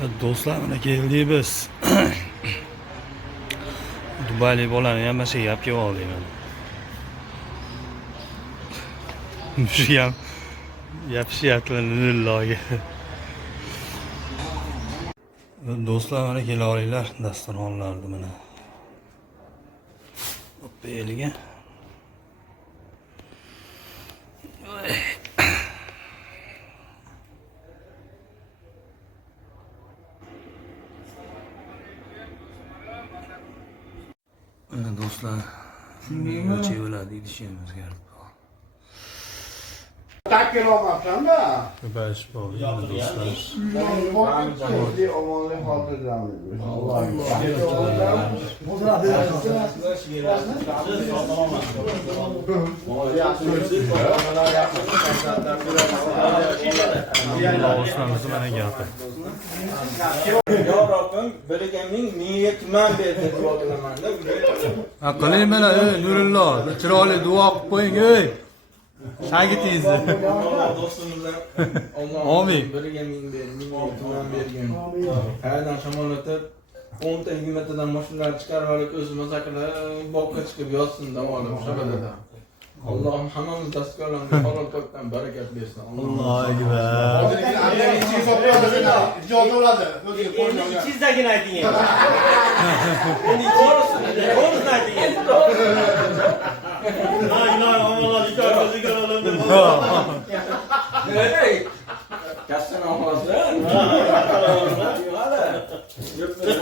Evet, do'stlar, mana keldik biz. Dubaylik bolani ham mana shu gapga oldik mana. Shu ham yapishyapti lillahiga. Do'stlar, mana kela olinglar dasturxonlarni mana. Hoppa eliga. Do'stlar, shunga chevalar idishimiz kelib. Tak olmabsan-da. Ko'payish bor, do'stlar. Omonlik xotirjamlik. Osmonimizni mana gapi. Yo Robbim, bilaganning menga tuman berdi deb yo'qlamanda. Qiling mana, Nurullo, chiroyli duo qilib qo'ying, ey. Shagitingizni. Do'stimizdan Amin. bilaganning berdi, menga tuman bergan. Haydan shamollatib 10 ta 20 tadan mashinalar chiqarib olib o'zimiz haqida boqqa chiqib yotsin davolim shabadada. Allohim hammamiz dastgo'rlarga halol topdan barakat bersin. Allohu akbar. Endi ichingizagini ayting endi. Endi to'g'risini ayting endi. La ilaha illalloh, ikki ko'ziga olam deb. Hey! Kassan ovozdan.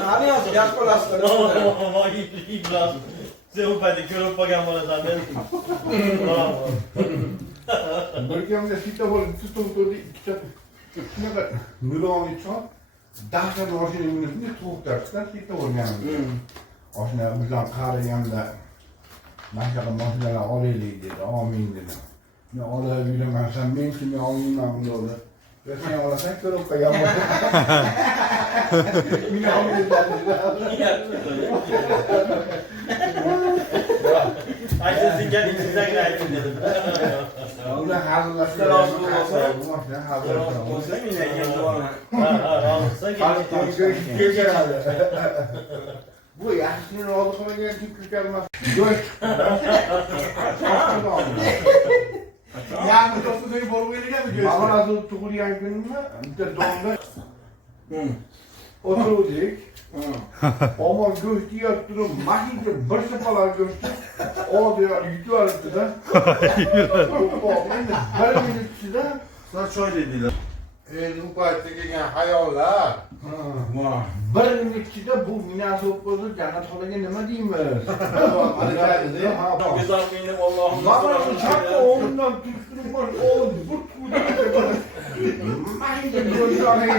Hadi yaz, yaz qolasizlar. Voy, iblas. Sen u paytda ko'rib qolgan bo'lasan men. Bir kamda sita bo'lib, tutib ikkita shunaqa nuroniy chop, dahshat mashinani bunday to'xtatishdan sita bo'lgan. Oshna bizlar qaraganda mashaqa mashinalar olaylik dedi, amin dedi. Men olib yuraman, men kimi olmayman dedi. Sen olasan ko'rib qolgan bo'lasan. Men olmayman. Aytasiz ekan ichingizagini ayting dedim. Ular hazırlaşıyor. Razı olmasa, hazırlaşıyor. yine yollarına. Bu yaşlının olduklarına göre Türk gelmez. Göç. Yani dostum seni Borgo'ya geldi göğüs. Ama nasıl tuğlayan gününde bir de donda oturduk. Ama göçtü yaptırım. Mahide bir sefalar göçtü. O diyor yükü arıttı da. Bir minutçı da. Sana şöyle dediler. Bu parti gelgen hayallar. Bir minutçida bu münasibət bo'ldi, jannat xolaga nima deymiz? Güzel benim Allah'ım. Mana shu chapda o'rnidan turib bor, o'g'il bir mayda ko'rgani.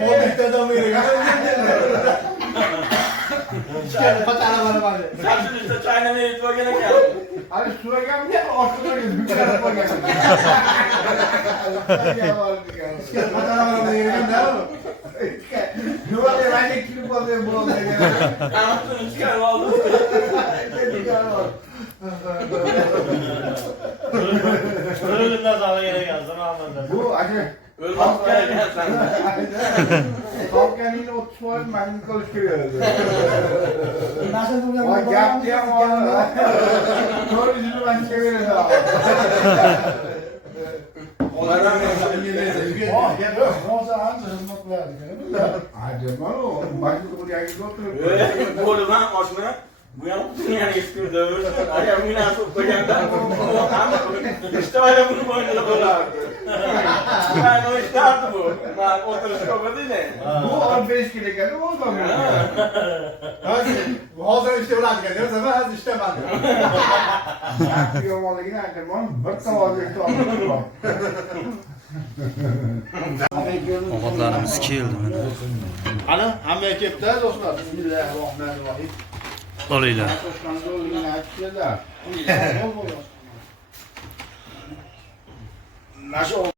Polnikda adam veriyor. İşte patara var bari. Karşın üstte çayla ne yutma gerek ya. Hadi so'ragan ne oshxonaga yuklanib qolgan. İşte patara var veriyor da. Nima ranga kirib qoldi bo'ldi. Anasını çıkarıp aldım. Ölümden sonra gene gelsin Ahmet'den. Bu aka Ölmez gelmeyen sen. Kalkanıyla 30 var magnet çalışıyor. Nasıl bu Vay yaptı ya valla. Doğru yüzünü ben çevirdim abi. Onlardan ne? Olsa anca hizmet verdik. Hadi bana o. Magnet buraya gidiyor. Boğuludan aşmına. Bu yana yani istiyor dövüş. Ayağım münasip koyanda. İşte öyle bunu boynuna koyardı. Yani o işte artık bu. Ben oturuş koymadı ne? Bu 15 kilo geldi o zaman. Hazır işte ulan geldi. O zaman az işte ben. Yapıyor vallahi yine akılmam. Bir tavalda işte aldım. Ovqatlarimiz keldi mana. Ana hamma kelibdi do'stlar. Bismillahirrohmanirrohim. Olinglar. Toshkentda Nasıl